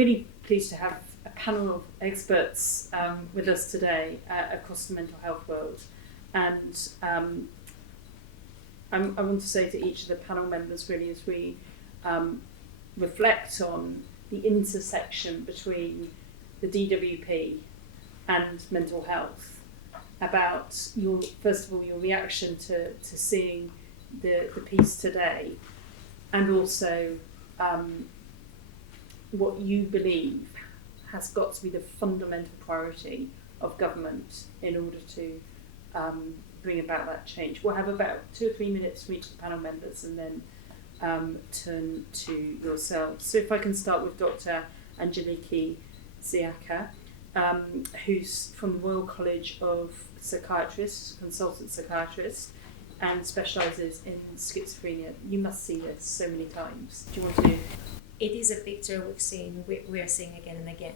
really pleased to have a panel of experts with us today across the mental health world, and I want to say to each of the panel members, really, as we reflect on the intersection between the DWP and mental health, about first of all your reaction to seeing the piece today, and also what you believe has got to be the fundamental priority of government in order to bring about that change. We'll have about 2 or 3 minutes from each of the panel members and then turn to yourselves. So if I can start with Dr. Angeliki Ziaka, who's from the Royal College of Psychiatrists, consultant psychiatrist, and specialises in schizophrenia. You must see this so many times. Do you want to? It is a picture we are seeing again and again.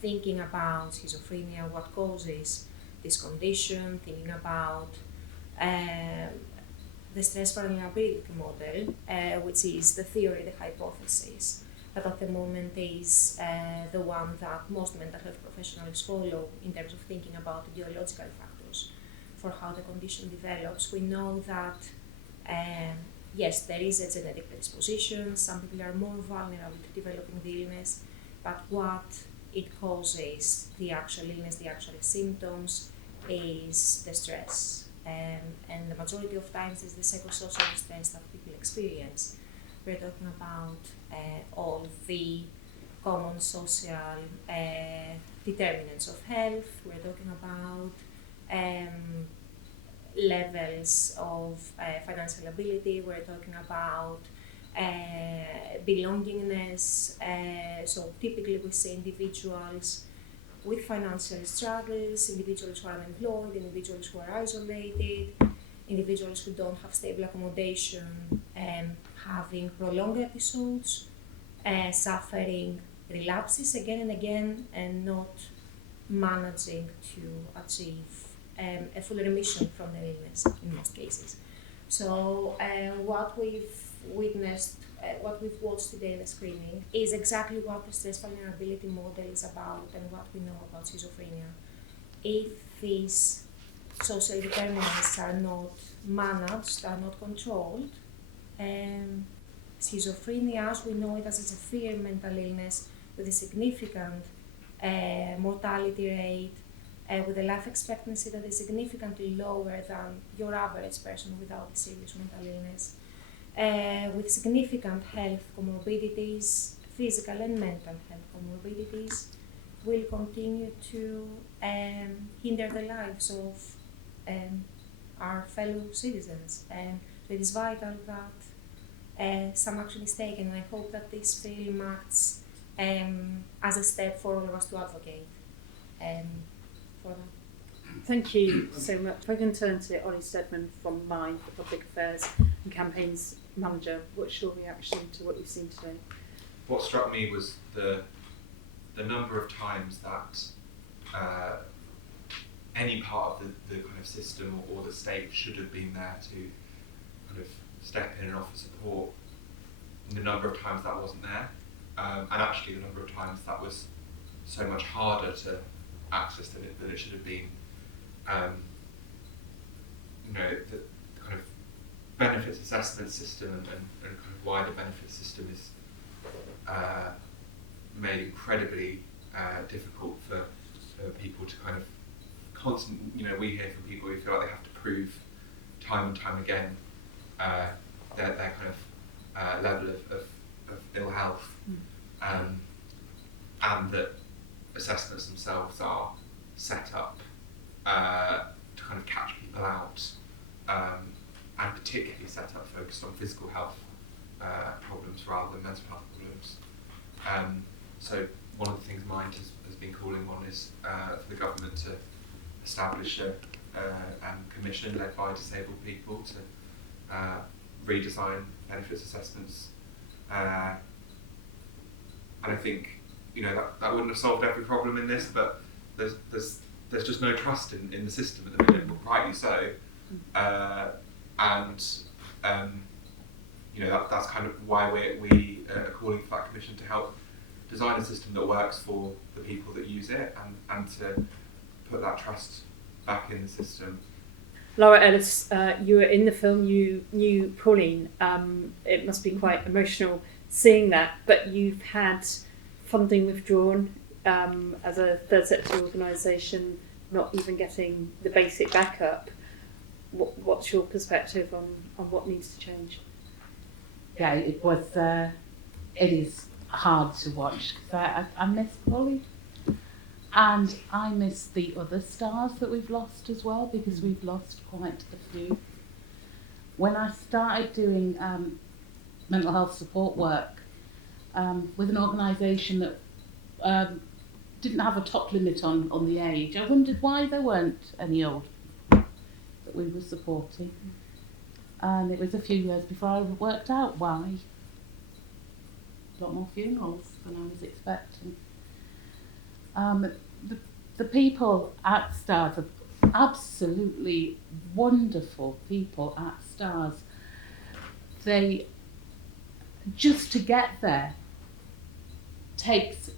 Thinking about schizophrenia, what causes this condition, thinking about the stress vulnerability model, which is the theory, the hypothesis, that at the moment is the one that most mental health professionals follow in terms of thinking about ideological factors for how the condition develops. We know that yes, there is a genetic predisposition, some people are more vulnerable to developing the illness, but what it causes, the actual illness, the actual symptoms, is the stress. And the majority of times is the psychosocial stress that people experience. We're talking about all the common social determinants of health. We're talking about levels of financial ability. We're talking about belongingness. So typically we see individuals with financial struggles, individuals who are unemployed, individuals who are isolated, individuals who don't have stable accommodation, having prolonged episodes, suffering relapses again and again, and not managing to achieve a full remission from the illness in most cases. So what we've witnessed, what we've watched today in the screening is exactly what the stress vulnerability model is about and what we know about schizophrenia. If these social determinants are not managed, are not controlled, schizophrenia, as we know it as a severe mental illness with a significant mortality rate, with a life expectancy that is significantly lower than your average person without a serious mental illness, with significant health comorbidities, physical and mental health comorbidities, will continue to hinder the lives of our fellow citizens. So it is vital that some action is taken, and I hope that this film acts as a step for all of us to advocate for that. Thank you so much. If I can turn to Ollie Steadman from Mind for Public Affairs and Campaigns Manager, what's your reaction to what you've seen today? What struck me was the number of times that any part of the kind of system or the state should have been there to kind of step in and offer support, and the number of times that wasn't there, and actually the number of times that was so much harder to access than it should have been. The kind of benefits assessment system and kind of why the benefits system is made incredibly difficult for people to kind of we hear from people who feel like they have to prove time and time again their kind of level of ill health, and that assessments themselves are set up to kind of catch people out, and particularly set up focused on physical health problems rather than mental health problems. So one of the things Mind has been calling on is for the government to establish a commission led by disabled people to redesign benefits assessments. And I think that wouldn't have solved every problem in this, but there's just no trust in the system at the minute, rightly so. That's kind of why we are calling for that commission to help design a system that works for the people that use it, and to put that trust back in the system. Laura Ellis, you were in the film, you knew Pauline. It must be quite emotional seeing that, but you've had funding withdrawn as a third sector organisation, not even getting the basic backup. What's your perspective on what needs to change? Yeah, it was. It is hard to watch because I miss Pauline, and I miss the other stars that we've lost as well, because we've lost quite a few. When I started doing mental health support work with an organisation that didn't have a top limit on the age, I wondered why there weren't any old people that we were supporting. And it was a few years before I worked out why. A lot more funerals than I was expecting. The people at Stars are absolutely wonderful people at Stars. They, just to get there, takes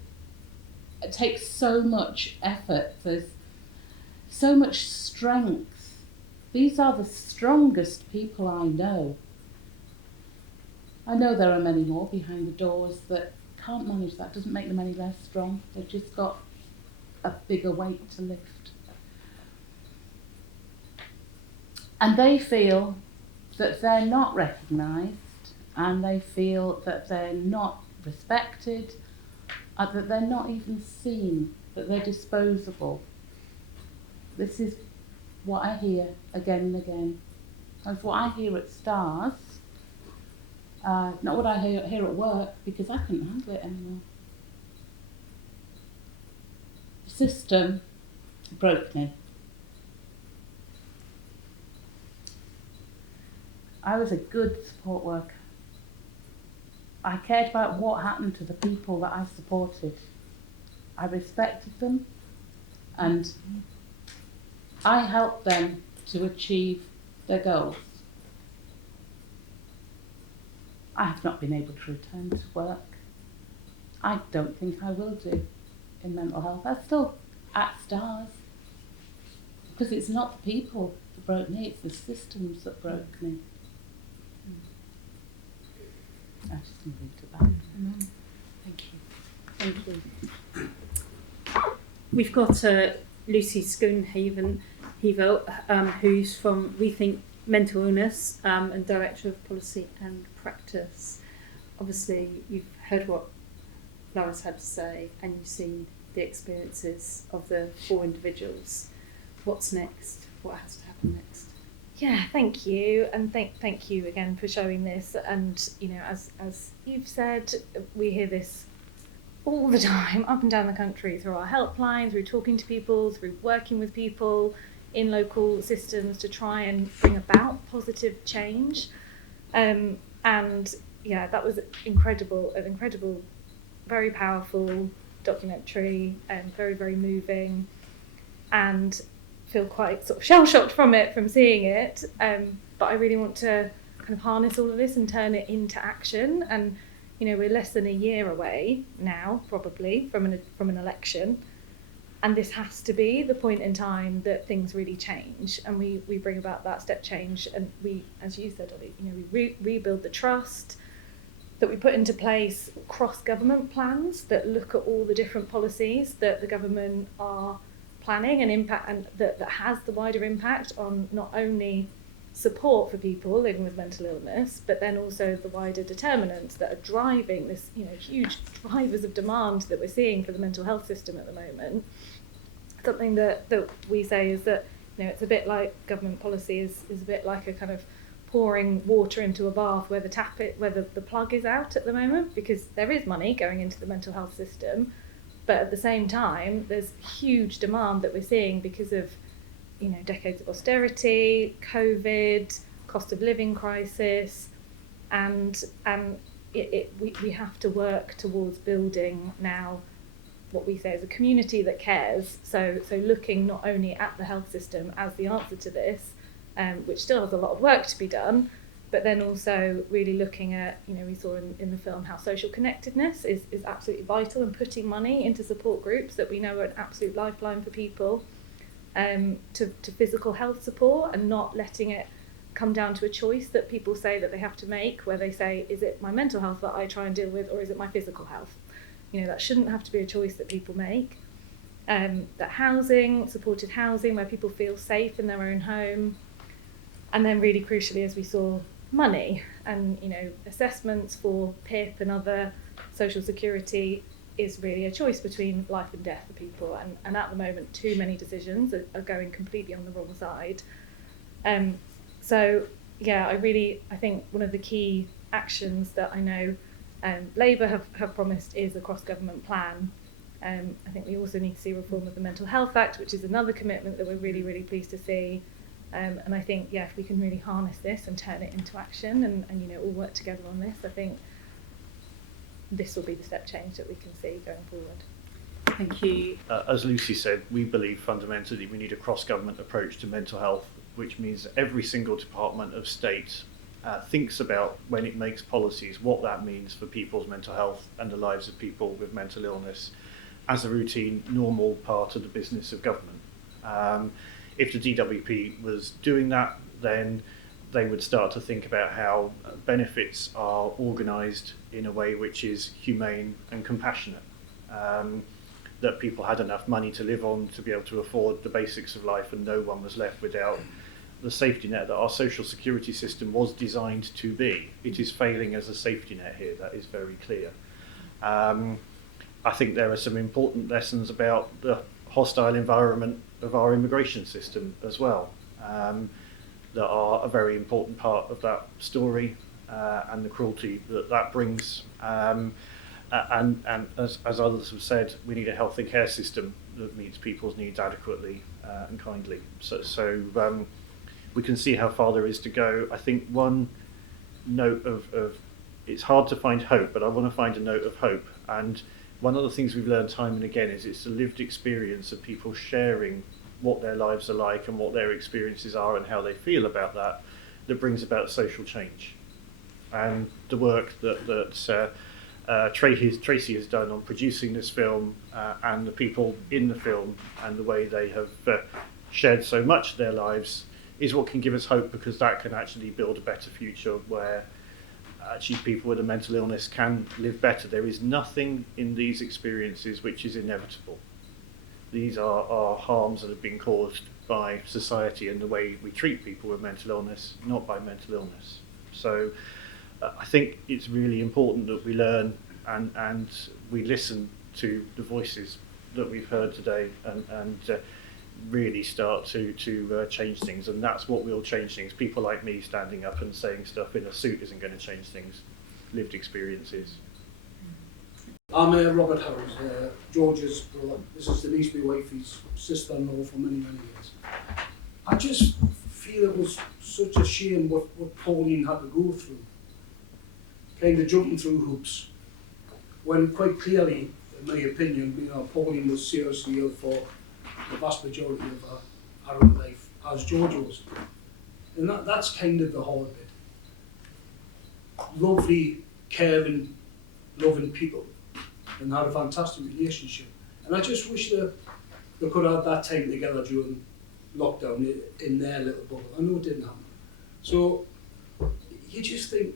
so much effort. There's so much strength. These are the strongest people I know. I know there are many more behind the doors that can't manage that. Doesn't make them any less strong. They've just got a bigger weight to lift. And they feel that they're not recognised, and they feel that they're not respected, that they're not even seen, that they're disposable. This is what I hear again and again. That's what I hear at Stars, not what I hear at work, because I couldn't handle it anymore. The system broke me. I was a good support worker. I cared about what happened to the people that I supported. I respected them, and I helped them to achieve their goals. I have not been able to return to work. I don't think I will do in mental health. I'm still at Stars, because it's not the people that broke me, it's the systems that broke me. I just leave it at that. Thank you. Thank you. We've got Lucy Schoonhaven, who's from Rethink Mental Illness and Director of Policy and Practice. Obviously, you've heard what Laura's had to say, and you've seen the experiences of the 4 individuals. What's next? What has to happen next? Yeah, thank you, and thank you again for showing this. And you know, as you've said, we hear this all the time, up and down the country, through our helpline, through talking to people, through working with people in local systems to try and bring about positive change. And yeah, that was an incredible, very powerful documentary, and very, very moving, and feel quite sort of shell-shocked from seeing it, but I really want to kind of harness all of this and turn it into action. And you know, we're less than a year away now, probably, from an election, and this has to be the point in time that things really change, and we bring about that step change, and we, as you said, Ollie, you know, we rebuild the trust, that we put into place cross-government plans that look at all the different policies that the government are planning and impact, and that has the wider impact on not only support for people living with mental illness, but then also the wider determinants that are driving this, you know, huge drivers of demand that we're seeing for the mental health system at the moment. Something that we say is that, you know, it's a bit like government policy is a bit like a kind of pouring water into a bath where the plug is out at the moment, because there is money going into the mental health system, but at the same time there's huge demand that we're seeing because of, you know, decades of austerity, COVID, cost of living crisis, and we have to work towards building now what we say is a community that cares. So looking not only at the health system as the answer to this, which still has a lot of work to be done, but then also really looking at, we saw in the film how social connectedness is absolutely vital, and putting money into support groups that we know are an absolute lifeline for people, to physical health support, and not letting it come down to a choice that people say that they have to make, where they say, is it my mental health that I try and deal with, or is it my physical health? That shouldn't have to be a choice that people make. That housing, supported housing, where people feel safe in their own home. And then really crucially, as we saw, money, and assessments for PIP and other social security is really a choice between life and death for people, and at the moment too many decisions are going completely on the wrong side. So yeah, I think one of the key actions that I know Labour have promised is a cross-government plan. I think we also need to see reform of the Mental Health Act, which is another commitment that we're really, really pleased to see. And I think, if we can really harness this and turn it into action, and all work together on this, I think this will be the step change that we can see going forward. Thank you. As Lucy said, we believe fundamentally we need a cross-government approach to mental health, which means that every single department of state thinks about, when it makes policies, what that means for people's mental health and the lives of people with mental illness as a routine, normal part of the business of government. If the DWP was doing that, then they would start to think about how benefits are organised in a way which is humane and compassionate. That people had enough money to live on to be able to afford the basics of life, and no one was left without the safety net that our social security system was designed to be. It is failing as a safety net here, that is very clear. I think there are some important lessons about the hostile environment of our immigration system as well, that are a very important part of that story, and the cruelty that brings. And as others have said, we need a health and care system that meets people's needs adequately and kindly. So we can see how far there is to go. I think one note of it's hard to find hope, but I want to find a note of hope. And one of the things we've learned time and again is it's the lived experience of people sharing what their lives are like and what their experiences are and how they feel about that brings about social change. And the work that Tracy has done on producing this film, and the people in the film and the way they have shared so much of their lives is what can give us hope, because that can actually build a better future where actually people with a mental illness can live better. There is nothing in these experiences which is inevitable. These are harms that have been caused by society and the way we treat people with mental illness, not by mental illness. So I think it's really important that we learn and we listen to the voices that we've heard today and really start to change things, and that's what will change things. People like me standing up and saying stuff in a suit isn't going to change things. Lived experiences. I'm Robert Howes, George's brother. This is Denise, my wifey's sister-in-law for many, many years. I just feel it was such a shame what Pauline had to go through, kind of jumping through hoops, when quite clearly, in my opinion, Pauline was seriously ill for the vast majority of her own life, as George was. And that's kind of the hard bit. Lovely, caring, loving people, and had a fantastic relationship. And I just wish they could have that time together during lockdown in their little bubble. I know it didn't happen. So you just think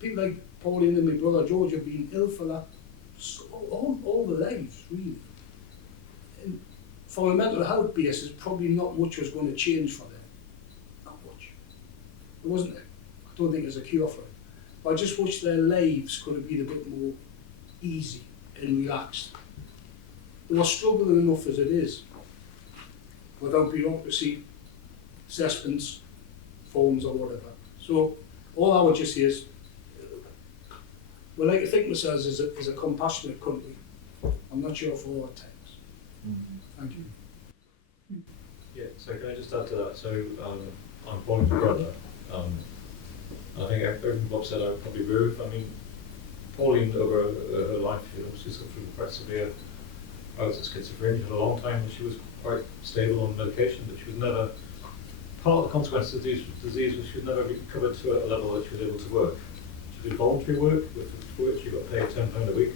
people like Pauline and my brother George have been ill for that all their lives, really. And from a mental health basis, probably not much was going to change for them. Not much. It wasn't. I don't think there's a cure for it. But I just wish their lives could have been a bit more easy and relaxed. They were struggling enough as it is, without bureaucracy, assessments, forms or whatever. So all I would just say is, we like to think of ourselves as a compassionate country. I'm not sure for all at times. Thank you. Yeah, so can I just add to that? So I'm Pauline's brother. I think everything Bob said I would probably agree with. I mean, Pauline over her life, she obviously suffered from quite severe bouts of schizophrenia for a long time, and she was quite stable on medication, but she was never part of the consequence of this disease was she was never recovered to a level that she was able to work. She did voluntary work, for which she got paid £10 a week.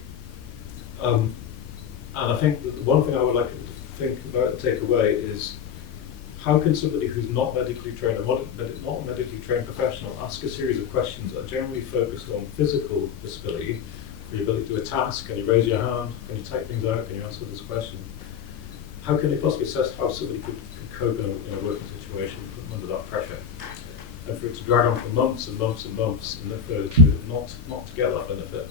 And I think that the one thing I would like to think about and take away is how can somebody who's not medically trained, not a medically trained professional, ask a series of questions that are generally focused on physical disability, your ability to do a task, can you raise your hand, can you type things out, can you answer this question? How can they possibly assess how somebody could cope in a working situation, put them under that pressure? And for it to drag on for months and months and months, and for not to get that benefit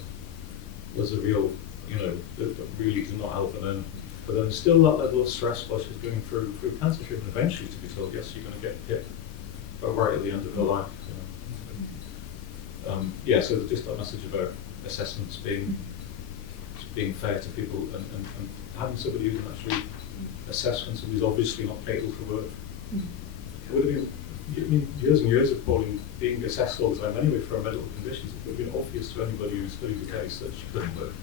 was a real, that really did not help. And then still that level of stress while she's going through cancer treatment, eventually to be told, yes, you're going to get hit right at the end of her life. So just that message about assessments being fair to people and having somebody who can actually assess when somebody's obviously not capable for work. It would have been years and years of Pauline being assessed all the time anyway for her medical conditions. It would have been obvious to anybody who studied the case that she couldn't work.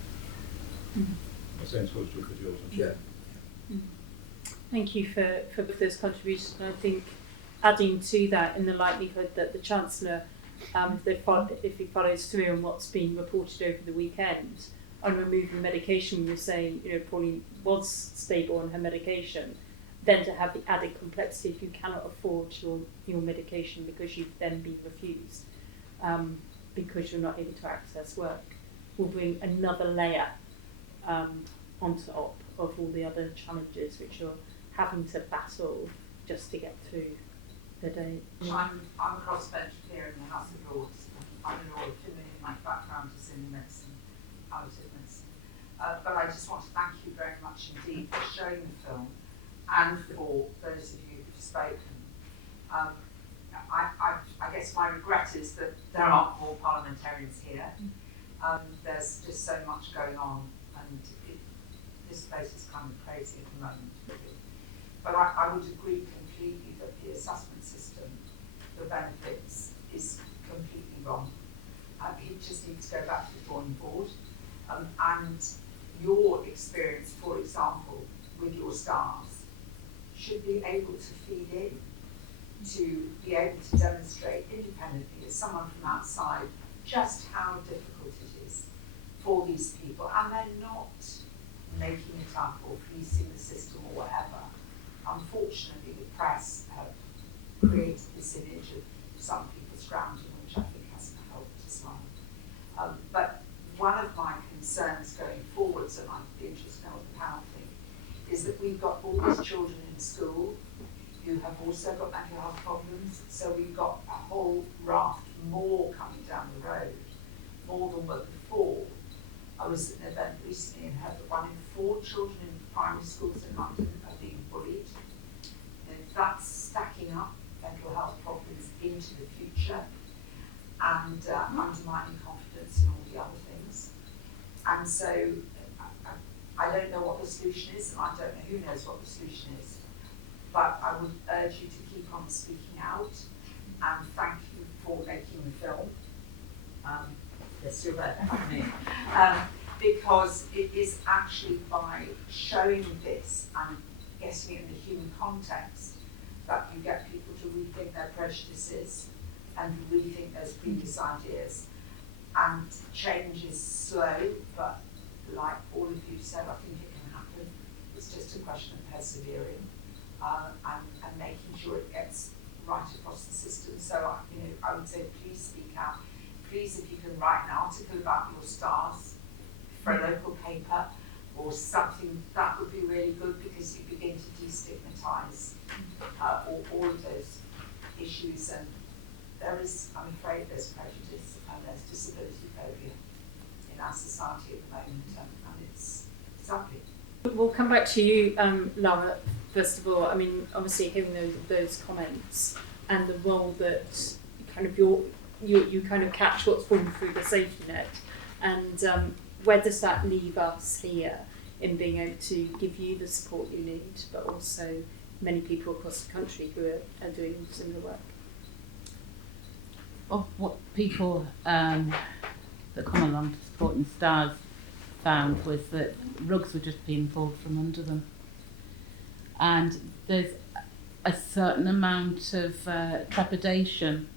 I'm saying so much to yours. Yeah. Thank you for those contributions. And I think adding to that, in the likelihood that the Chancellor, if he follows through on what's been reported over the weekend on removing medication, you're saying, Pauline was stable on her medication, then to have the added complexity if you cannot afford your medication because you've then been refused because you're not able to access work, will bring another layer on top of all the other challenges which you're having to battle just to get through the day. I'm a crossbench here in the House of Lords. I'm a lawyer, my background is in medicine, palliative medicine. But I just want to thank you very much indeed for showing the film and for those of you who've spoken. I guess my regret is that there aren't more parliamentarians here. There's just so much going on, and this place is kind of crazy at the moment. But I would agree completely that the assessment system, the benefits, is completely wrong. It just needs to go back to the drawing board. And your experience, for example, with your stars, should be able to feed in, to be able to demonstrate independently as someone from outside just how difficult it is for these people. And they're not making it up or fleecing the system or whatever. Unfortunately, the press have created this image of some people scrounging, which I think hasn't helped as well. But one of my concerns going forwards, and I'd be interested to know what the panel think, is that we've got all these children in school who have also got mental health problems, so we've got a whole raft more coming down the road, more than were before. I was at an event recently and heard that 1 in 4 children in primary schools in London are being bullied. And that's stacking up mental health problems into the future and undermining confidence and all the other things. And so I don't know what the solution is, and I don't know who knows what the solution is. But I would urge you to keep on speaking out, and thank you for making the film. They're still there, because it is actually by showing this and getting it in the human context that you get people to rethink their prejudices and rethink those previous ideas. And change is slow, but like all of you said, I think it can happen. It's just a question of persevering and making sure it gets right across the system. So I would say please speak out. Please, if you can write an article about your stars for a local paper or something, that would be really good, because you begin to destigmatise all of those issues. And there is, I'm afraid, there's prejudice and there's disability phobia in our society at the moment, and it's ugly. We'll come back to you, Lara, first of all. I mean, obviously hearing those comments and the role that kind of you kind of catch what's falling through the safety net, and where does that leave us here in being able to give you the support you need, but also many people across the country who are doing similar work? Well, what people that come along to supporting stars found was that rugs were just being pulled from under them, and there's a certain amount of trepidation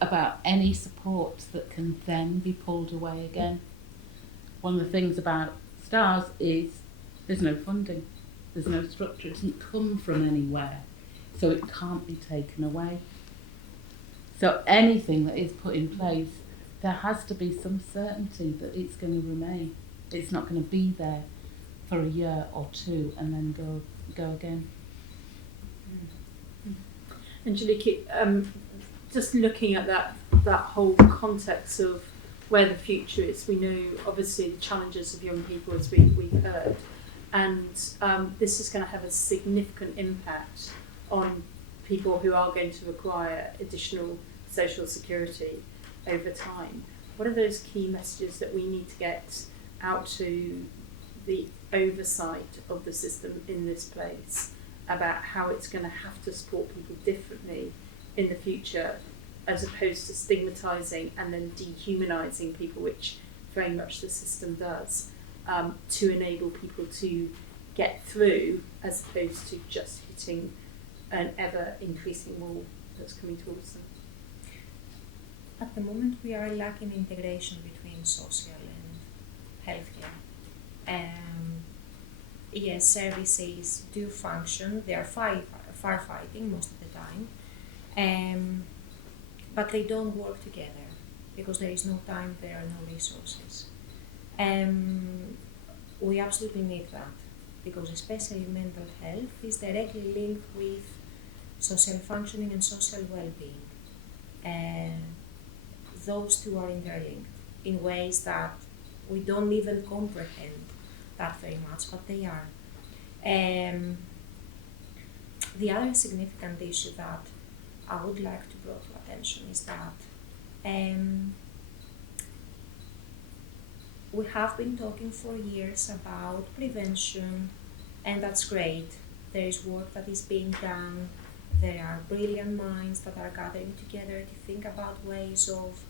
about any support that can then be pulled away again. One of the things about STARS is there's no funding, there's no structure, it doesn't come from anywhere, so it can't be taken away. So anything that is put in place, there has to be some certainty that it's going to remain. It's not going to be there for a year or two and then go again. Angelique, just looking at that whole context of where the future is, we know obviously the challenges of young people, as we've heard, and this is going to have a significant impact on people who are going to require additional social security over time. What are those key messages that we need to get out to the oversight of the system in this place about how it's going to have to support people differently in the future, as opposed to stigmatising and then dehumanising people, which very much the system does, to enable people to get through, as opposed to just hitting an ever increasing wall that's coming towards them? At the moment, we are lacking integration between social and healthcare. Yes, services do function, they are firefighting most of the time, but they don't work together because there is no time, there are no resources. We absolutely need that because especially mental health is directly linked with social functioning and social well-being. Those two are interlinked in ways that we don't even comprehend that very much, but they are. The other significant issue that I would like to draw to attention is that we have been talking for years about prevention, and that's great. There is work that is being done. There are brilliant minds that are gathering together to think about ways of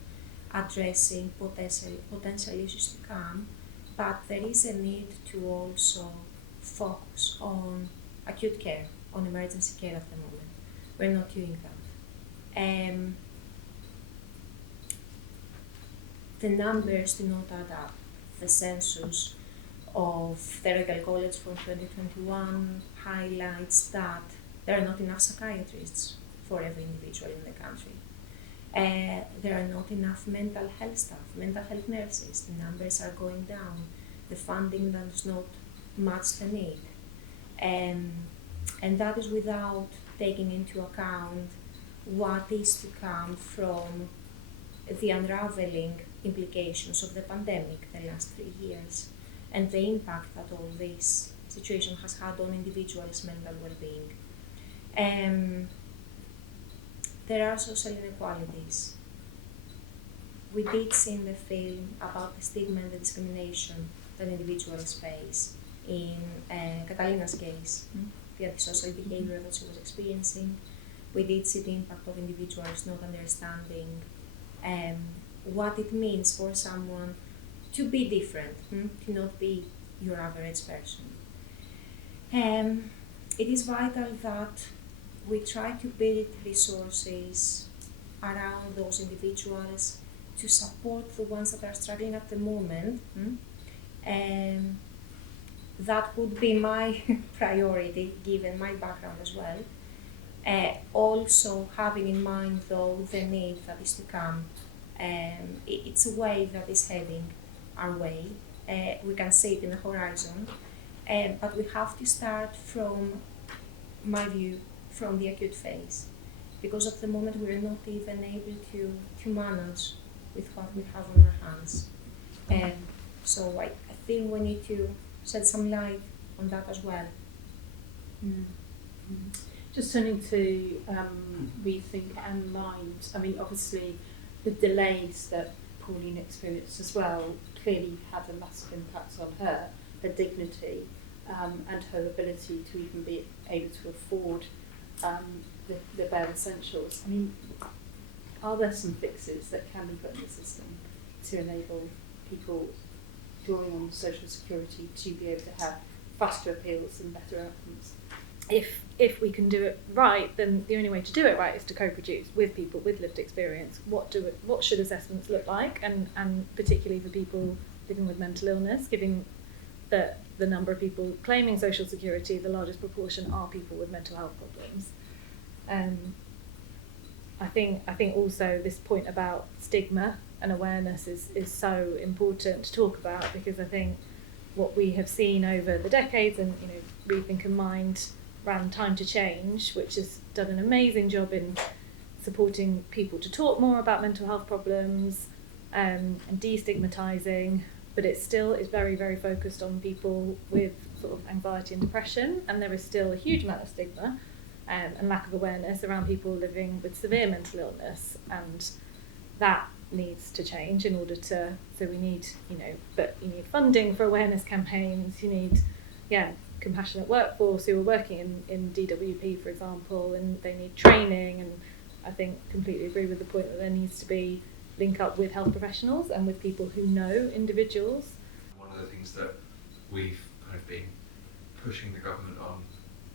addressing potential issues to come, but there is a need to also focus on acute care, on emergency care at the moment. We're not doing that. The numbers do not add up. The census of the Rachael College from 2021 highlights that there are not enough psychiatrists for every individual in the country. There are not enough mental health staff, mental health nurses. The numbers are going down. The funding does not match the need. And that is without taking into account what is to come from the unraveling implications of the pandemic the last 3 years and the impact that all this situation has had on individuals' mental well-being. There are social inequalities. We did see in the film about the stigma and the discrimination that individuals face in Catarina's case, the antisocial behavior that she was experiencing. We did see the impact of individuals not understanding what it means for someone to be different, to not be your average person. It is vital that we try to build resources around those individuals to support the ones that are struggling at the moment. That would be my priority, given my background as well. Also having in mind, though, the need that is to come. It's a wave that is heading our way. We can see it in the horizon, but we have to start from, my view, from the acute phase, because at the moment we are not even able to manage with what we have on our hands. So I think we need to shed some light on that as well. Just turning to Rethink and Mind, I mean, obviously the delays that Pauline experienced as well clearly had a massive impact on her dignity, and her ability to even be able to afford the bare essentials. I mean, are there some fixes that can be put in the system to enable people drawing on social security to be able to have faster appeals and better outcomes? if we can do it right, then the only way to do it right is to co-produce with people with lived experience. What should assessments look like, and particularly for people living with mental illness, given that the number of people claiming social security, the largest proportion are people with mental health problems. I think also this point about stigma and awareness is so important to talk about, because I think what we have seen over the decades, and Rethink and Mind ran Time to Change, which has done an amazing job in supporting people to talk more about mental health problems and destigmatising, but it still is very, very focused on people with sort of anxiety and depression, and there is still a huge amount of stigma and lack of awareness around people living with severe mental illness, and that needs to change in order to, so we need, but you need funding for awareness campaigns, you need, compassionate workforce who are working in DWP, for example, and they need training, and I think completely agree with the point that there needs to be link up with health professionals and with people who know individuals. One of the things that we've kind of been pushing the government on,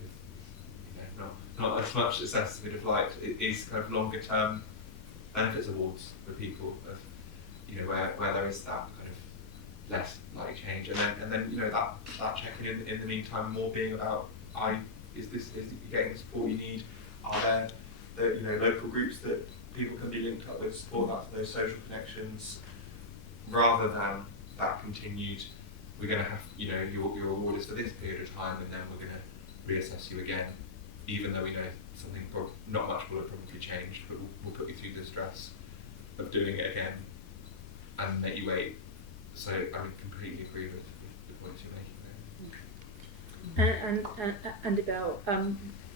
with not as much success as we'd have liked, is kind of longer term benefits awards for people of, where there is that kind of less likely change, and then that checking in the meantime more being about, is you getting the support you need? Are there local groups that people can be linked up with, support those social connections, rather than that continued, we're going to have, your award is for this period of time, and then we're going to reassess you again, even though we know something not much will have probably changed, but we'll put you through the stress of doing it again and make you wait. So I would completely agree with the points you're making there. And about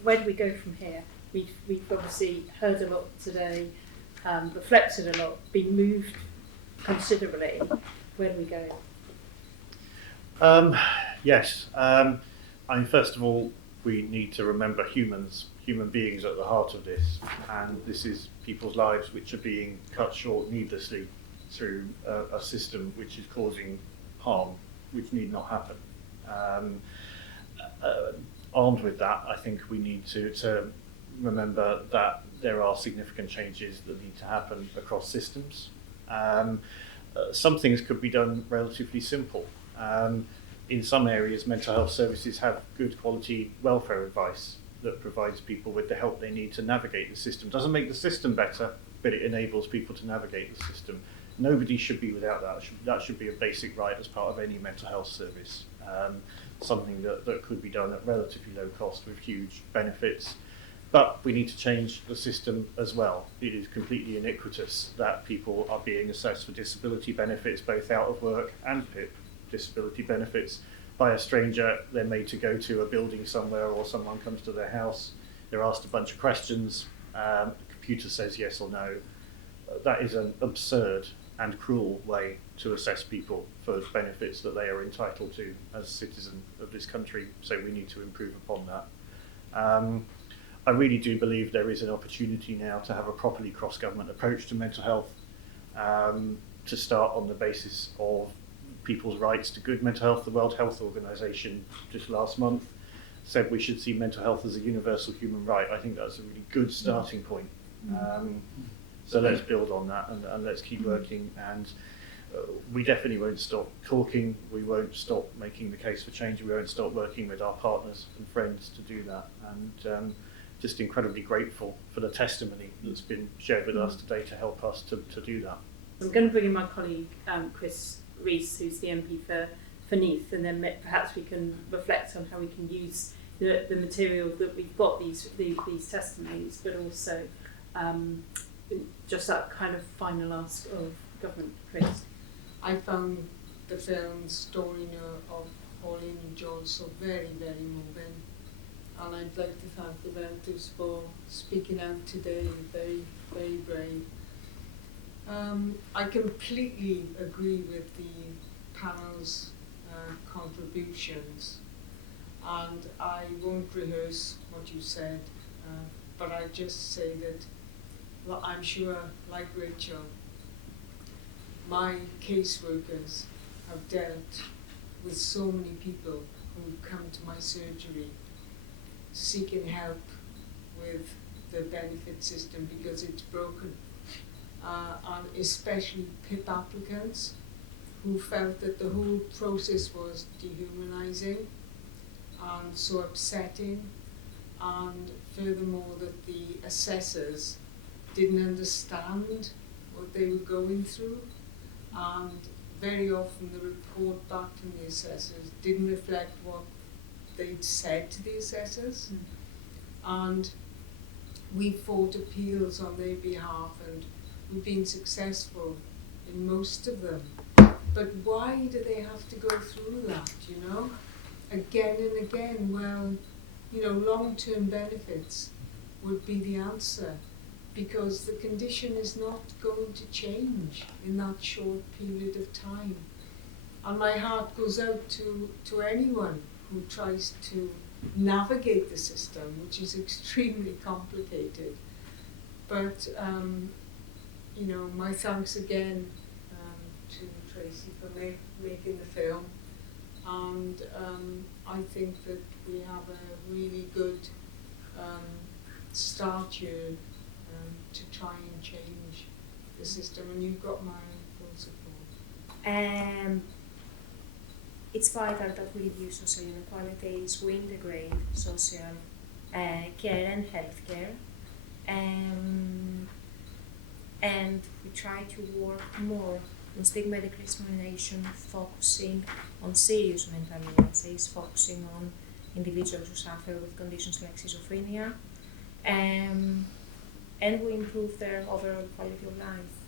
where do we go from here? We've obviously heard a lot today, reflected a lot, been moved considerably. Where do we go? Yes. First of all, we need to remember human beings at the heart of this, and this is people's lives which are being cut short needlessly through a system which is causing harm, which need not happen. Armed with that, I think we need to remember that there are significant changes that need to happen across systems. Some things could be done relatively simple. In some areas, mental health services have good quality welfare advice that provides people with the help they need to navigate the system. Doesn't make the system better, but it enables people to navigate the system. Nobody should be without that. That should be a basic right as part of any mental health service. Something that could be done at relatively low cost with huge benefits. But we need to change the system as well. It is completely iniquitous that people are being assessed for disability benefits, both out of work and PIP disability benefits, by a stranger. They're made to go to a building somewhere, or someone comes to their house. They're asked a bunch of questions. The computer says yes or no. That is an absurd and cruel way to assess people for benefits that they are entitled to as citizens of this country. So we need to improve upon that. I really do believe there is an opportunity now to have a properly cross-government approach to mental health, to start on the basis of people's rights to good mental health. The World Health Organization just last month said we should see mental health as a universal human right. I think that's a really good starting point. So let's build on that, and let's keep working, and we definitely won't stop talking. We won't stop making the case for change. We won't stop working with our partners and friends to do that, and just incredibly grateful for the testimony that's been shared with us today to help us to do that. I'm going to bring in my colleague Chris Rees, who's the MP for Neath, and then perhaps we can reflect on how we can use the material that we've got, these testimonies, but also just that kind of final ask of government. Chris? I found the film Story of Pauline and John so very, very moving, and I'd like to thank the mentors for speaking out today. Very, very brave. I completely agree with the panel's contributions, and I won't rehearse what you said, but I just say that, well, I'm sure, like Rachel, my caseworkers have dealt with so many people who come to my surgery, seeking help with the benefit system because it's broken. And especially PIP applicants who felt that the whole process was dehumanising and so upsetting, and furthermore that the assessors didn't understand what they were going through, and very often the report back from the assessors didn't reflect what they'd said to the assessors. And we fought appeals on their behalf, and we've been successful in most of them. But why do they have to go through that, you know? Again and again, well, you know, long-term benefits would be the answer, because the condition is not going to change in that short period of time. And my heart goes out to anyone who tries to navigate the system, which is extremely complicated. But, you know, my thanks again to Tracy for making the film. And I think that we have a really good start here to try and change the system, and you've got my full support. It's vital that we reduce social inequalities, we integrate social care and healthcare, and we try to work more on stigma discrimination, focusing on serious mental illnesses, focusing on individuals who suffer with conditions like schizophrenia, and we improve their overall quality of life.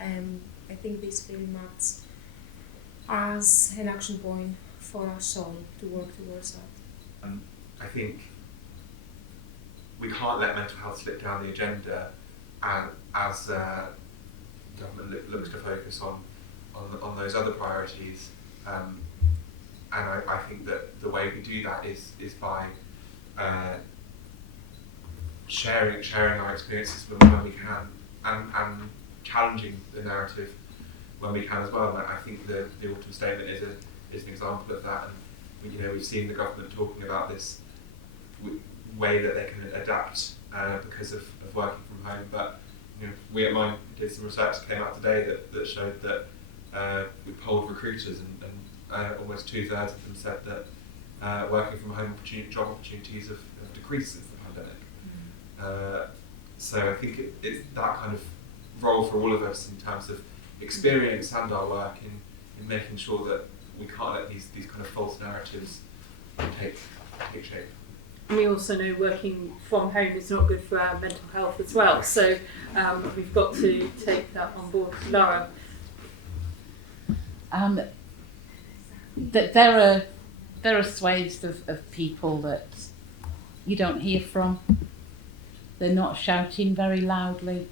I think this film acts as an action point for us all to work towards that. I think we can't let mental health slip down the agenda, and as government looks to focus on those other priorities, and I think that the way we do that is by sharing our experiences when we can, and challenging the narrative when we can as well. And I think the autumn statement is an example of that. And you know, we've seen the government talking about this way that they can adapt because of working from home. But you know, we at Mine did some research that came out today that showed that we polled recruiters, and almost 2/3 of them said that working from home job opportunities have decreased since the pandemic. So I think it's that kind of role for all of us in terms of experience and our work in making sure that we can't let these kind of false narratives take shape. And we also know working from home is not good for our mental health as well, so we've got to take that on board. Laura? There are swathes of people that you don't hear from. They're not shouting very loudly.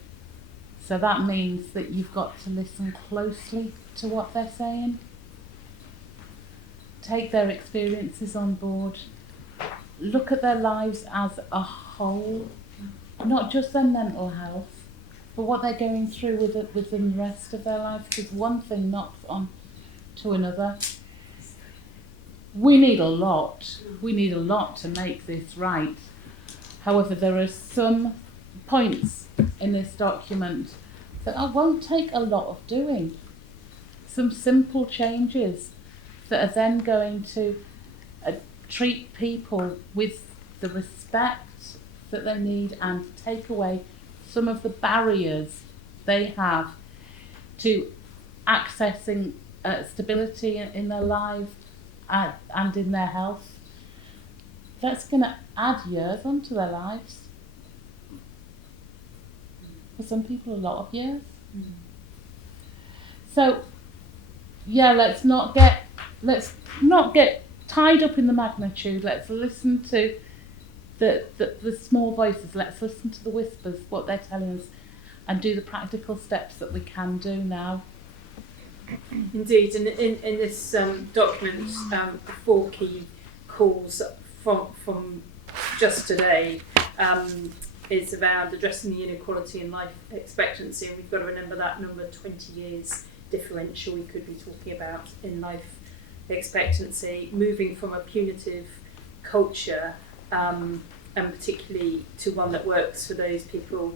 So that means that you've got to listen closely to what they're saying. Take their experiences on board. Look at their lives as a whole, not just their mental health, but what they're going through within the rest of their lives, because one thing knocks on to another. We need a lot. We need a lot to make this right. However, there are some points in this document that won't take a lot of doing. Some simple changes that are then going to treat people with the respect that they need and take away some of the barriers they have to accessing stability in their lives and in their health. That's going to add years onto their lives. For some people, a lot of years. So, yeah, let's not get tied up in the magnitude. Let's listen to the small voices. Let's listen to the whispers, what they're telling us, and do the practical steps that we can do now. Indeed, and in this document, the 4 key calls from just today is around addressing the inequality in life expectancy, and we've got to remember that number, 20 years differential we could be talking about in life expectancy, moving from a punitive culture and particularly to one that works for those people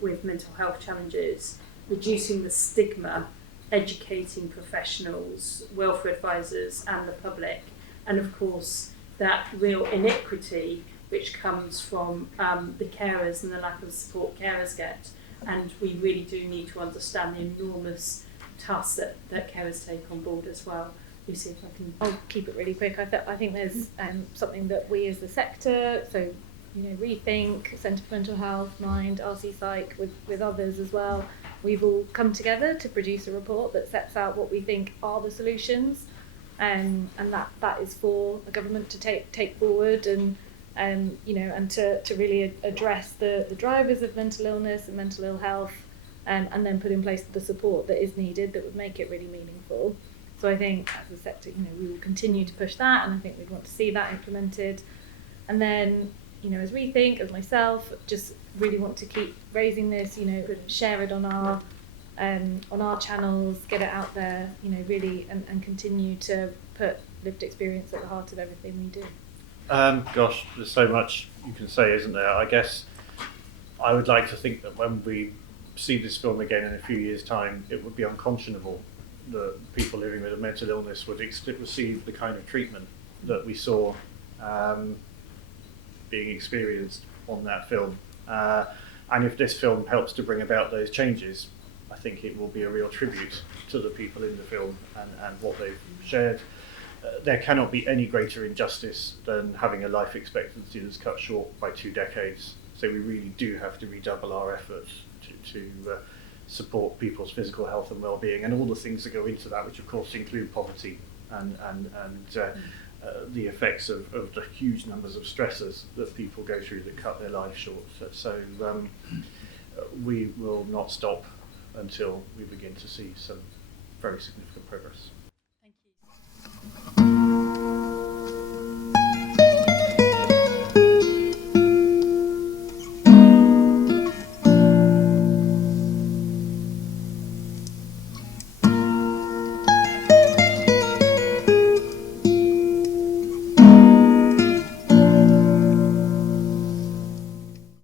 with mental health challenges, reducing the stigma, educating professionals, welfare advisors and the public, and of course that real inequity which comes from the carers and the lack of support carers get. And we really do need to understand the enormous task that carers take on board as well. Lucy, if I can... I'll keep it really quick. I think there's something that we as the sector, so Rethink, Centre for Mental Health, Mind, RC Psych, with others as well, we've all come together to produce a report that sets out what we think are the solutions, and that is for the government to take forward and to really address the drivers of mental illness and mental ill health, and then put in place the support that is needed that would make it really meaningful. So I think as a sector, we will continue to push that, and I think we'd want to see that implemented. And then, as Rethink, as myself, just really want to keep raising this, share it on our channels, get it out there, really, and continue to put lived experience at the heart of everything we do. Gosh, there's so much you can say, isn't there? I guess I would like to think that when we see this film again in a few years' time, it would be unconscionable that people living with a mental illness would receive the kind of treatment that we saw being experienced on that film. And if this film helps to bring about those changes, I think it will be a real tribute to the people in the film and what they've shared. There cannot be any greater injustice than having a life expectancy that's cut short by 2 decades. So we really do have to redouble our efforts to support people's physical health and well-being, and all the things that go into that, which of course include poverty and the effects of the huge numbers of stressors that people go through that cut their lives short. So we will not stop until we begin to see some very significant progress.